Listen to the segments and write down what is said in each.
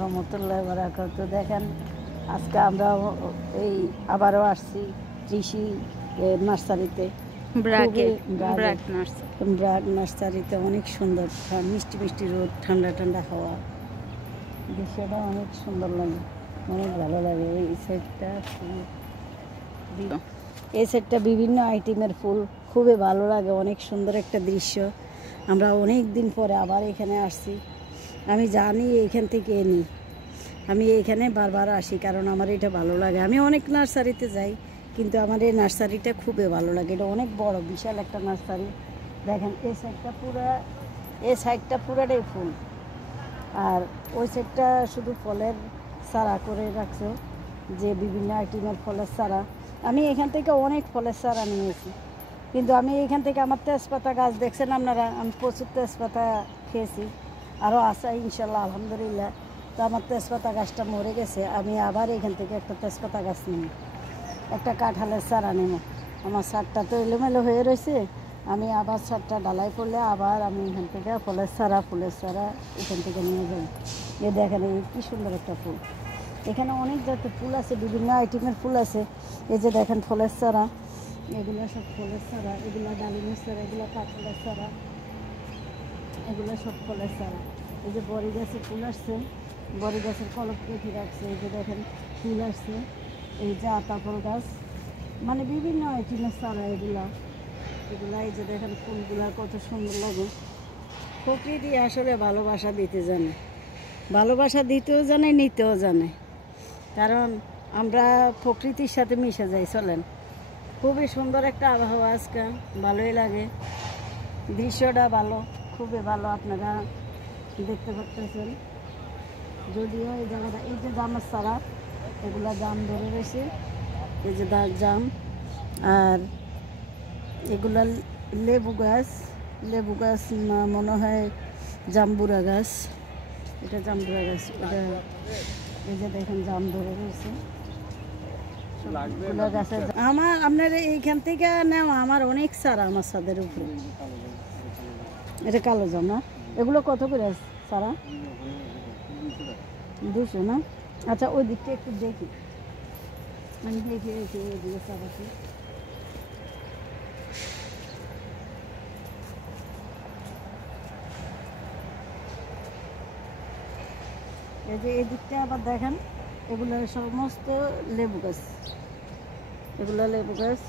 রহমতুল্লাহ বারাকাতু। দেখেন আজকে আমরা এই আবারও আসছি কৃষি নার্সারিতে, ব্রাক নার্সারিতে। অনেক সুন্দর, মিষ্টি মিষ্টি রোদ, ঠান্ডা ঠান্ডা হাওয়া, দৃশ্যটা অনেক সুন্দর লাগে, অনেক ভালো লাগে। এই সেটটা বিভিন্ন আইটেমের ফুল, খুবই ভালো লাগে, অনেক সুন্দর একটা দৃশ্য। আমরা অনেক দিন পরে আবার এখানে আসছি। আমি জানি এইখান থেকে নিই, আমি এইখানে বারবার আসি কারণ আমার এটা ভালো লাগে। আমি অনেক নার্সারিতে যাই, কিন্তু আমার এই নার্সারিটা খুবই ভালো লাগে। এটা অনেক বড়, বিশাল একটা নার্সারি। দেখেন এই সাইডটা পুরাটাই ফুল, আর ওই সাইডটা শুধু ফলের চারা করে রাখছো, যে বিভিন্ন আইটেমের ফলের চারা। আমি এখান থেকে অনেক ফলের চারা নিয়েছি, কিন্তু আমি এখান থেকে আমার তেজপাতা গাছ দেখছেন আপনারা, আমি প্রচুর তেজপাতা খেয়েছি, আরও আছে ইনশাল্লাহ, আলহামদুলিল্লাহ। তো আমার তেজপাতা গাছটা মরে গেছে, আমি আবার এখান থেকে একটা তেজপাতা গাছ নিই, একটা কাঁঠালের চারা নেব। আমার চারটা তো এলোমেলো হয়ে রয়েছে, আমি আবার চারটা ডালাই পড়লে আবার আমি এখান থেকে ফুলের চারা এখান থেকে নিয়ে যাই। এ দেখেন এই কী সুন্দর একটা ফুল। এখানে অনেক জাতের ফুল আছে, বিভিন্ন আইটেমের ফুল আছে। এই যে দেখেন ফলের চারা, এগুলো সব ফলের চারা, এগুলো ডালিমের চারা, এগুলো কাঁঠালের চারা, এগুলো সব ফলের চারা। এই যে বড়ি গাছের ফুল আসছে, বড়ি গাছের কলপ কেটে রাখছে। এই যে দেখেন ফুল আসছে, এই যে আতা ফল গাছ, মানে বিভিন্ন আইটেমের চারা এগুলা। এই যে দেখেন ফুলগুলা কত সুন্দর লাগে। প্রকৃতি আসলে ভালোবাসা দিতে জানে, ভালোবাসা দিতেও জানে, নিতেও জানে। কারণ আমরা প্রকৃতির সাথে মিশে যাই। চলেন, খুবই সুন্দর একটা আবহাওয়া আজকে, ভালোই লাগে, দৃশ্যটা ভালো, খুবই ভালো। আপনারা দেখতে পাচ্ছেন, যদিও এই জায়গাটা, এই যে জামের চারা, এগুলা জাম ধরে রয়েছে, এই যে জাম। আর এগুলা লেবু গাছ মনে হয় জাম্বুরা গাছ, এটা জাম্বুরা গাছ। এটা এই যে দেখেন জাম ধরে রয়েছে গাছে। আপনার এইখান থেকে নেওয়া আমার অনেক চারা, আমার ছাদের উপরে। এটা কালো জাম না? এগুলো কত করে চারা? 200 না? আচ্ছা, ওই দিকটা একটু দেখি, আমি দেখি এগুলো চারা কি। এই যে এই দিকটা আবার দেখেন, এগুলো সমস্ত লেবু গাছ, এগুলো লেবু গাছ,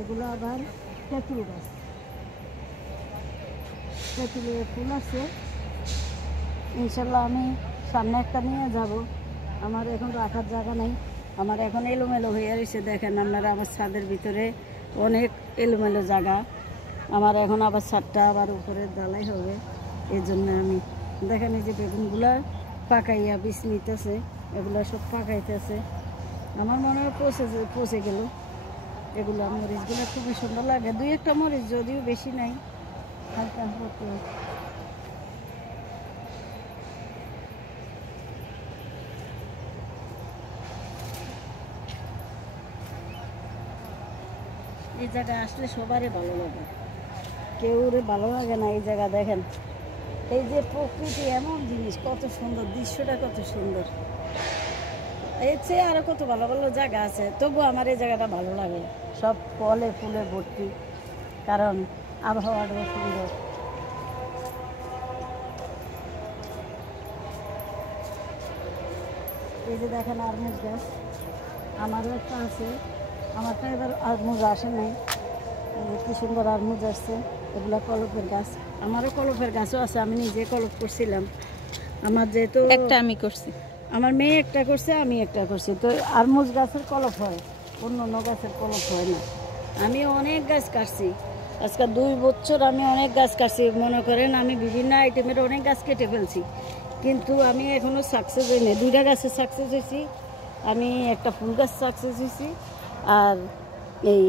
এগুলো আবার তেঁতুল গাছ, তেঁতুলের ফুল আছে। ইনশাল্লাহ আমি সামনে একটা নিয়ে যাব, আমার এখন রাখার জায়গা নেই, আমার এখন এলোমেলো হয়ে রয়েছে। দেখেন আপনারা, আমার ছাদের ভিতরে অনেক এলোমেলো জায়গা। আমার এখন আবার ছাদটা আবার উপরে ডালাই হবে, এই জন্য আমি দেখেন এই যে বেগুনগুলা পাকাইয়া বীজ নিতেছে, এগুলো সব পাকাইতেছে। আমার মনে হয় পচে গেল এগুলো। মরিচগুলো খুবই সুন্দর লাগে, 2-1টা মরিচ, যদিও বেশি নাই, হালকা হতে। এই জায়গায় আসলে সবারই ভালো লাগে, কেউ ভালো লাগে না এই জায়গা। দেখেন এই যে প্রকৃতি, এমন জিনিস, কত সুন্দর দৃশ্যটা, কত সুন্দর। এর চেয়ে আরও কত ভালো ভালো জায়গা আছে, তবু আমার এই জায়গাটা ভালো লাগে। সব ফলে ফুলে ভর্তি, কারণ আবহাওয়াটাও সুন্দর। এই যে দেখেন আরমুজ গাছ, আমারও একটা আছে, আমারটা এবার আরমুজ আসে নাই। কি সুন্দর আরমুজ আসছে। এগুলো কলপের গাছ, আমারও কলপের গাছও আছে, আমি নিজে কলপ করছিলাম। আমার যেহেতু একটা আমি করছি, আমার মেয়ে একটা করছে, আমি একটা করছি। তো আরমুজ গাছের কলপ হয়, অন্য গাছের কলপ হয় না। আমি অনেক গাছ কাটছি, আজকে 2 বছর আমি অনেক গাছ কাটছি। মনে করেন আমি বিভিন্ন আইটেমের অনেক গাছ কেটে ফেলছি, কিন্তু আমি এখনও সাকসেস হইনি। 2টা গাছে সাকসেস হয়েছি, আমি একটা ফুল গাছ সাকসেস হয়েছি, আর এই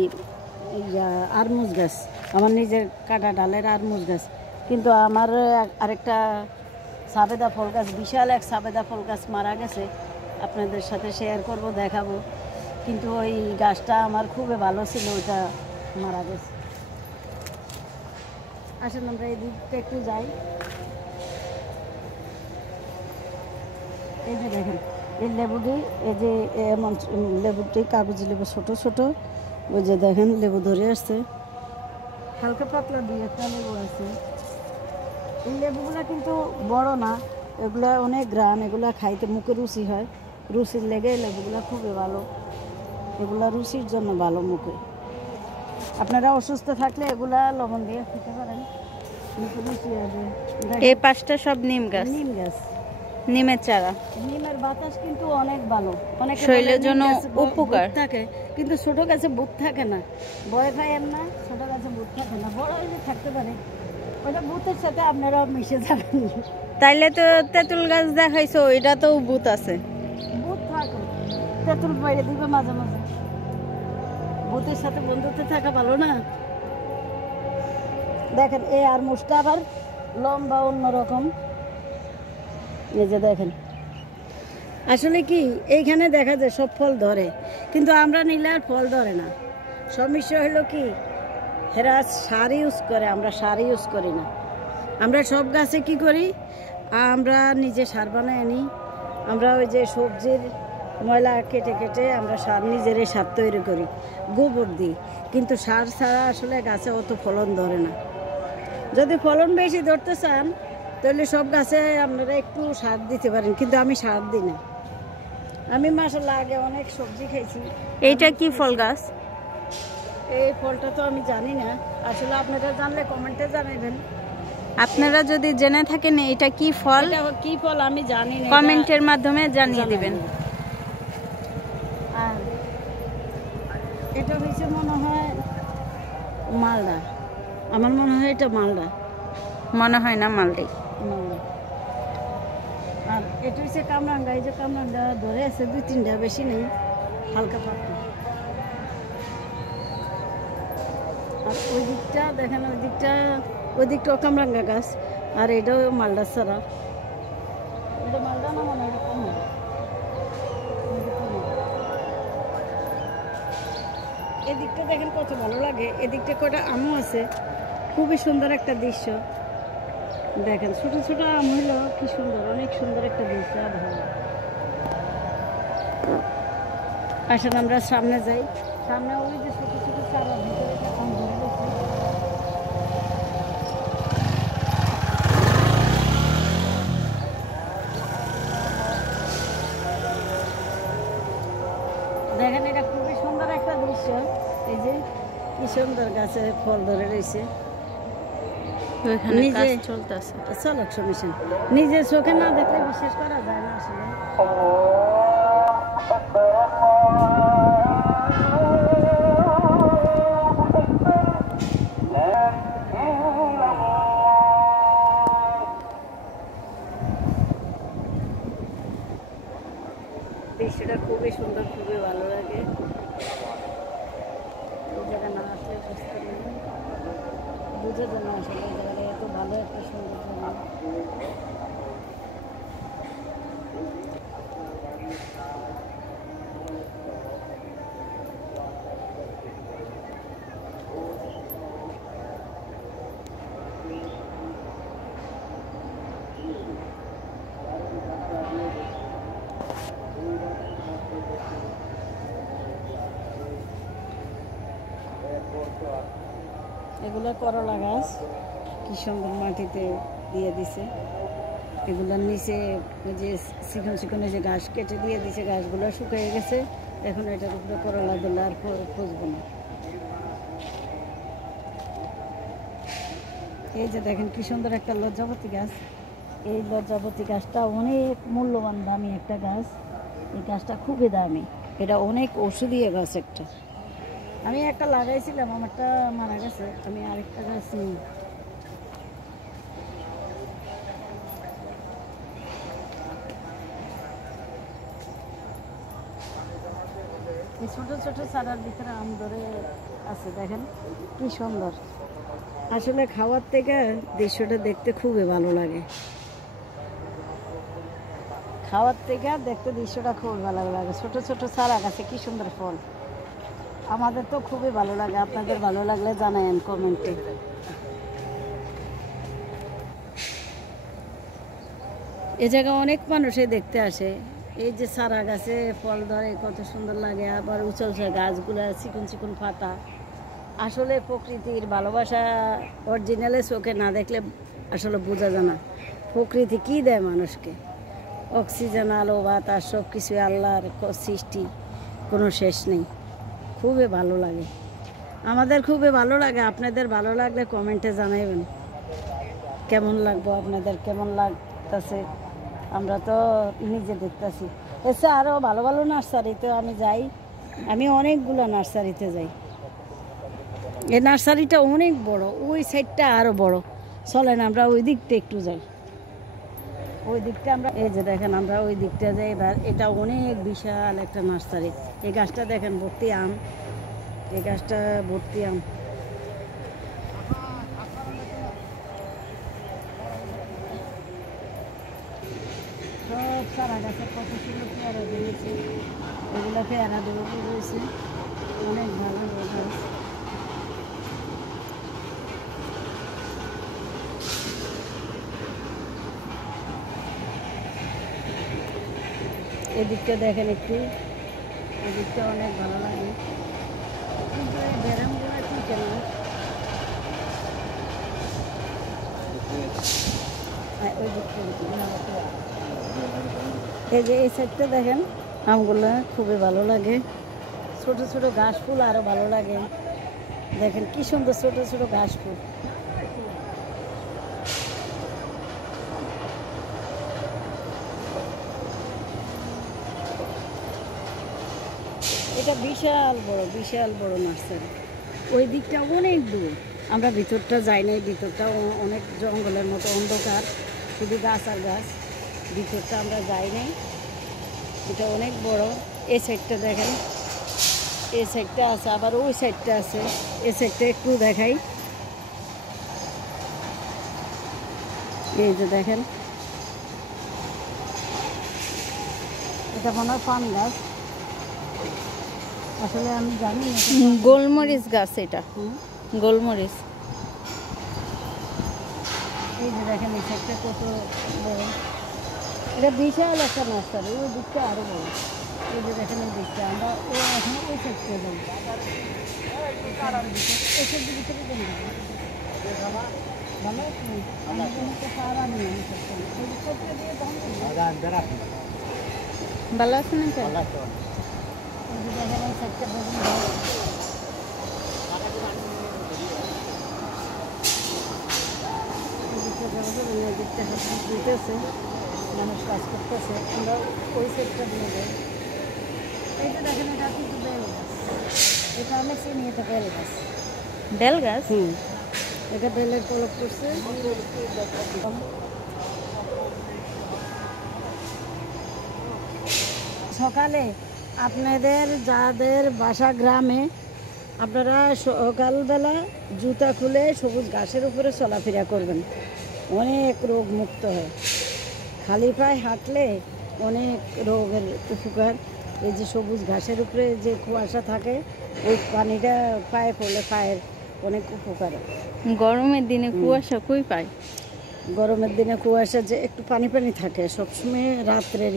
আরমুজ গাছ, আমার নিজের কাটা ডালের আরমুজ গাছ। কিন্তু আমার আরেকটা সাবেদা ফল গাছ, বিশাল এক সাবেদা ফল গাছ মারা গেছে, আপনাদের সাথে শেয়ার করব, দেখাবো। কিন্তু ওই গাছটা আমার খুবই ভালো ছিল, ওইটা মারা গেছে। আসেন আমরা এই দিকটা একটু যাই। এই যে দেখেন এই লেবুটি, এই যে এমন লেবুটি কাগজি লেবু ছোট ছোট, ওই যে দেখেন লেবু ধরে আসছে, হালকা পাতলা দিয়ে একটা লেবু আছে। এই লেবুগুলা কিন্তু বড় না, এগুলা অনেক গ্রাম, এগুলা খাইতে মুখে রুচি হয়, রুচির লেগে এই লেবুগুলা খুবই ভালো, এগুলা রুচির জন্য ভালো মুখে। আপনারা অসুস্থ থাকলে এগুলা লবণ দিয়ে খেতে পারেন, মুখে রুচি হবে। এই পাশটা সব নিম গাছ, নিম গাছ, নিমের চারা। নিমের বাতাস কিন্তু অনেক ভালো, অনেক শরীরের জন্য উপকার থাকে, কিন্তু ছোট গাছে বুট থাকে না, ভয় পাইয়েন না, ছোট গাছে বুট থাকে না, বড় হইলে থাকতে পারে, ওটা বুটের সাথে আপনারা মিশে যাবেন। তাইলে তো তেঁতুল গাছ দেখাইছো, এটা তো বুত আছে। বুট থাকে, তেঁতুল বাইরে দিবে মাঝে মাঝে, বুটের সাথে বন্ধুত্ব থাকা ভালো না। দেখেন এই আর মুসটা আবার লম্বা অন্যরকম, এই যে দেখেন। আসলে কি এইখানে দেখা যায় সব ফল ধরে, কিন্তু আমরা নিলে আর ফল ধরে না। সমস্যা হলো কি, এরা সার ইউজ করে, আমরা সার ইউজ করি না। আমরা সব গাছে কি করি, আমরা নিজে সার বানায় নিই। আমরা ওই যে সবজির ময়লা কেটে কেটে আমরা সার, নিজেরাই সার তৈরি করি, গোবর দিই, কিন্তু সার ছাড়া আসলে গাছে অত ফলন ধরে না। যদি ফলন বেশি ধরতে চান তাহলে সব গাছে আপনারা একটু সার দিতে পারেন, কিন্তু আমি সার দিই না। আমি মাশাআল্লাহ আগে অনেক সবজি খাইছি। এইটা কি ফল গাছ? এই ফলটা তো আমি জানি না, আসলে আপনারা জানলে কমেন্টে জানাবেন। আপনারা যদি জেনে থাকেন এটা কি ফল, এটা কি ফল আমি জানি না, কমেন্টের মাধ্যমে জানিয়ে দিবেন। আর এটা হচ্ছে মনে হয় মালদা, আমার মনে হয় এটা মালদা, মনে হয় না মালটাই। মালদা। আর এটা হচ্ছে কামরাঙ্গা, এই যে কামরাঙ্গা ধরে আছে 2-3টা, বেশি নেই, হালকা পাতলা। আর ওই দিকটা দেখেন, ওই দিকটাও কামরাঙ্গা গাছ, আর এটাও মালদা ছাড়া। এটা মালদা না, মনে হয় কমলা। এদিকটা দেখেন কত ভালো লাগে, এদিকটা কটা আমও আছে, খুবই সুন্দর একটা দৃশ্য। দেখেন ছোট ছোট আম হলো কি সুন্দর, অনেক সুন্দর একটা দৃশ্য। আসেন আমরা সামনে যাই, সামনে ওই যে ছোট ছোট চারা ভিতরে আম ধরে রয়েছে। দেখেন এটা খুবই সুন্দর একটা দৃশ্য, এই যে কি সুন্দর গাছে ফল ধরে রয়েছে। নিজে চলতেছে, চলো সমস্যা, নিজের চোখে না দেখলে বিশ্বাস করা যায় না আসলে। দৃশ্যটা খুবই সুন্দর, খুবই ভালো লাগে। এই জায়গা না আসলে বুঝতে পারি, বুঝে যেন আসলে এই জায়গাটা এত ভালো একটা সুন্দর জায়গা। এগুলো করলা গাছ, কি সুন্দর মাটিতে দিয়ে দিছে। এগুলোর নিচে ওই যে চিকন চিকন যে ঘাস কেটে দিয়ে দিছে, গাছগুলো শুকিয়ে গেছে, এখন এটার উপরে করলা দিলে আর খুঁজবো না। এই যে দেখেন কি সুন্দর একটা লজ্জাবতী গাছ, এই লজ্জাবতী গাছটা অনেক মূল্যবান দামি একটা গাছ, এই গাছটা খুবই দামি, এটা অনেক ওষুধীয় গাছ একটা। আমি একটা লাগাইছিলাম, আমারটা মারা গেছে, আমি আরেকটা গাছ নিই। এই ছোট ছোট চারার ভিতরে আম ধরে আছে, দেখেন কি সুন্দর। আসলে খাওয়ার থেকে দৃশ্যটা দেখতে খুবই ভালো লাগে, খাওয়ার থেকে দেখতে দৃশ্যটা খুবই ভালো লাগে। ছোট ছোট চারা গাছে কি সুন্দর ফল, আমাদের তো খুবই ভালো লাগে। আপনাদের ভালো লাগলে জানায়েন কমেন্টে। এ জায়গায় অনেক মানুষই দেখতে আসে। এই যে চারা গাছে ফল ধরে কত সুন্দর লাগে, আবার উঁচা উঁচা গাছগুলো, চিকন চিকন পাতা। আসলে প্রকৃতির ভালোবাসা অরিজিনালে চোখে না দেখলে আসলে বোঝা যায় না। প্রকৃতি কী দেয় মানুষকে, অক্সিজেন, আলো, বাতাস সব কিছু আল্লাহর সৃষ্টি, কোনো শেষ নেই। খুবই ভালো লাগে, আমাদের খুবই ভালো লাগে। আপনাদের ভালো লাগলে কমেন্টে জানাইবেন কেমন লাগবো, আপনাদের কেমন লাগতেছে। আমরা তো নিজে দেখতেছি। এসে আরও ভালো ভালো নার্সারিতে আমি যাই, আমি অনেকগুলো নার্সারিতে যাই। এই নার্সারিটা অনেক বড়, ওই সাইডটা আরও বড়। চলেন আমরা ওই দিকটা একটু যাই, ওই দিকটা আমরা, এই যে দেখেন আমরা ওই দিকটা যাই। এবার এটা অনেক বিশাল একটা নার্সারি। এই গাছটা দেখেন ভর্তি আম, এই গাছটা ভর্তি আম। সব সারা গাছে কত সুন্দর পেয়ারা দিয়েছে, এগুলো পেয়ারা দেবো রয়েছে, অনেক ভালো গাছ। এদিকটা দেখেন একটু, এদিকটা অনেক ভালো লাগে, কিন্তু এই ব্যারামগুলো ঠিক না। ওই দিকটা এই যে এই সাইডটা দেখেন, আমগুলো খুবই ভালো লাগে। ছোট ছোট ঘাস ফুল আরও ভালো লাগে। দেখেন কি সুন্দর ছোট ছোট ঘাস ফুল। এটা বিশাল বড় নার্সারি। ওই দিকটা অনেক দূর, আমরা ভিতরটা যাই নাই। ভিতরটা অনেক জঙ্গলের মতো অন্ধকার, শুধু গাছ আর গাছ। ভিতরটা আমরা যাই নাই, এটা অনেক বড়। এই সাইডটা দেখেন, এই সাইডটা আছে, আবার ওই সাইডটা আছে। এই সাইডটা একটু দেখাই, এই যে দেখেন, এটা মনে হয় পান গাছ, আসলে আমি জানি না। গোলমরিচ গাছ এটা, গোলমরিচ। এই যে দেখেন এই সাইডটা কত বড়, এটা বিশাল একটা নার্সারি। ওই দিকটা আরও বড়। এই যে দেখেন এই দিকটা, আমরা এখন ওই সাইডটা যাই। এসব ভিতরে যাই ভালো আছে, আমাদের মতো সারা নিয়ে আমি করতাম। এই দিকটা দিয়ে ভালো আছে না কেন? এই যে দেখেন এই সাইডটা বেগুন গাছ। দিকটা দিতেছে, মানুষ কাজ করতেছে, আমরা ওই সাইডটা দিয়ে যাই। এইটা দেখেন, এটা কিন্তু বেল গাছ, এটা আমি চিনি, এটা বেল গাছ। বেল গাছ? এটা বেলের পলক করছে। সকালে আপনাদের যাদের বাসা গ্রামে, আপনারা সকালবেলা জুতা খুলে সবুজ ঘাসের উপরে চলাফেরা করবেন, অনেক রোগ মুক্ত হয়। খালি পায়ে হাঁটলে অনেক রোগের উপকার। এই যে সবুজ ঘাসের উপরে যে কুয়াশা থাকে, ওই পানিটা পায়ে পড়লে পায়ের অনেক উপকার। গরমের দিনে কুয়াশা কই পায়? গরমের দিনে কুয়াশা যে একটু পানি পানি থাকে সবসময়, রাত্রের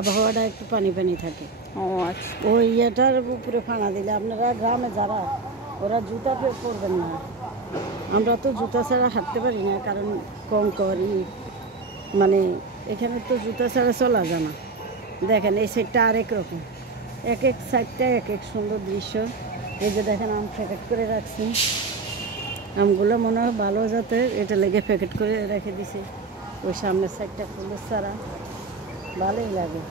আবহাওয়াটা একটু পানি পানি থাকে। ও আচ্ছা। ওই ইয়েটার উপরে ফানা দিলে, আপনারা গ্রামে যারা, ওরা জুতা পরবেন না। আমরা তো জুতা ছাড়া হাঁটতে পারি না, কারণ কঙ্কর মানে এখানে তো জুতা ছাড়া চলা যায় না। দেখেন এই সাইডটা আরেক রকম, এক এক সাইডটা এক এক সুন্দর দৃশ্য। এই যে দেখেন আম প্যাকেট করে রাখছি, আমগুলো মনে হয় ভালো জাতের, এটা লেগে প্যাকেট করে রেখে দিছি। ওই সামনের সাইডটা ফুলের ছাড়া, ভালোই লাগে।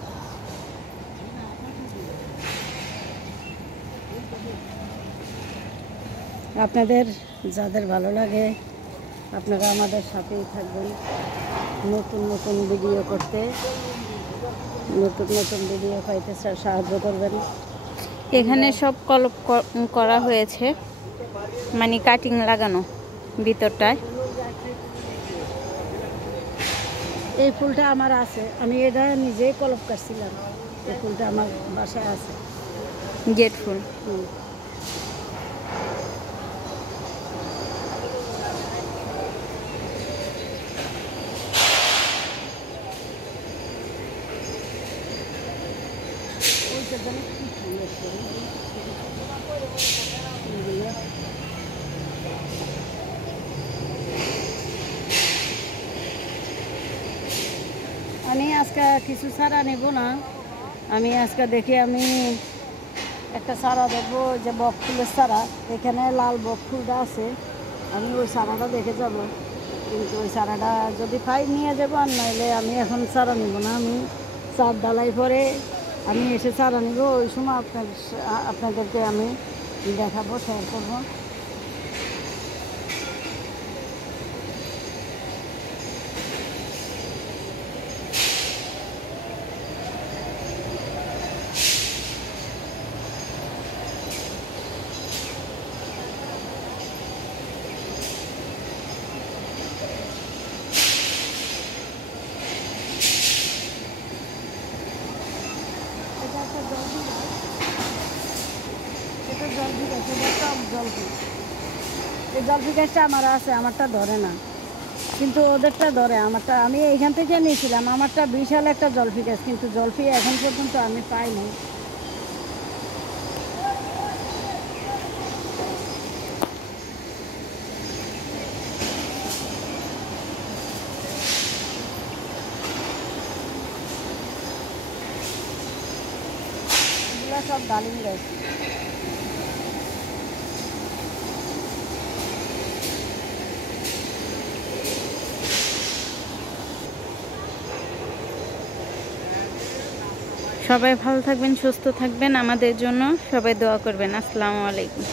আপনাদের যাদের ভালো লাগে, আপনারা আমাদের সাথেই থাকবেন, নতুন নতুন ভিডিও করতে, নতুন নতুন ভিডিও পাইতে সাহায্য করবেন। এখানে সব কলপ করা হয়েছে, মানে কাটিং লাগানো ভিতরটায়। এই ফুলটা আমার আছে, আমি এটা নিজেই কলপ কাটছিলাম। এই ফুলটা আমার বাসায় আছে, গেট ফুল। জানি কি ফুল আছে এগুলো। আমি আজকে কিছু চারা নেব না, আমি আজকে দেখি আমি একটা চারা দেখবো যে বক ফুলের চারা, এখানে লাল বক ফুলটা আছে, আমি ওই চারাটা দেখে যাব। কিন্তু ওই চারাটা যদি পাই নিয়ে যাবো, আর নাহলে আমি এখন চারা নেব না। আমি চার ডালাই পরে আমি এসে চারা নিব, ওই সময় আপনাদেরকে আমি দেখাবো, শেয়ার করবো। এটা একটা জলফি গাছ, এটা জলফি গাছ, এটা টক জলফি। এই জলফি গাছটা আমার আছে, আমারটা ধরে না, কিন্তু ওদেরটা ধরে, আমারটা আমি এইখান থেকে নিয়েছিলাম। আমারটা বিশাল একটা জলফি গাছ, কিন্তু জলফি এখন পর্যন্ত আমি পাইনি। এগুলো সব ডালিম গাছ। সবাই ভালো থাকবেন, সুস্থ থাকবেন, আমাদের জন্য সবাই দোয়া করবেন। আসসালামু আলাইকুম।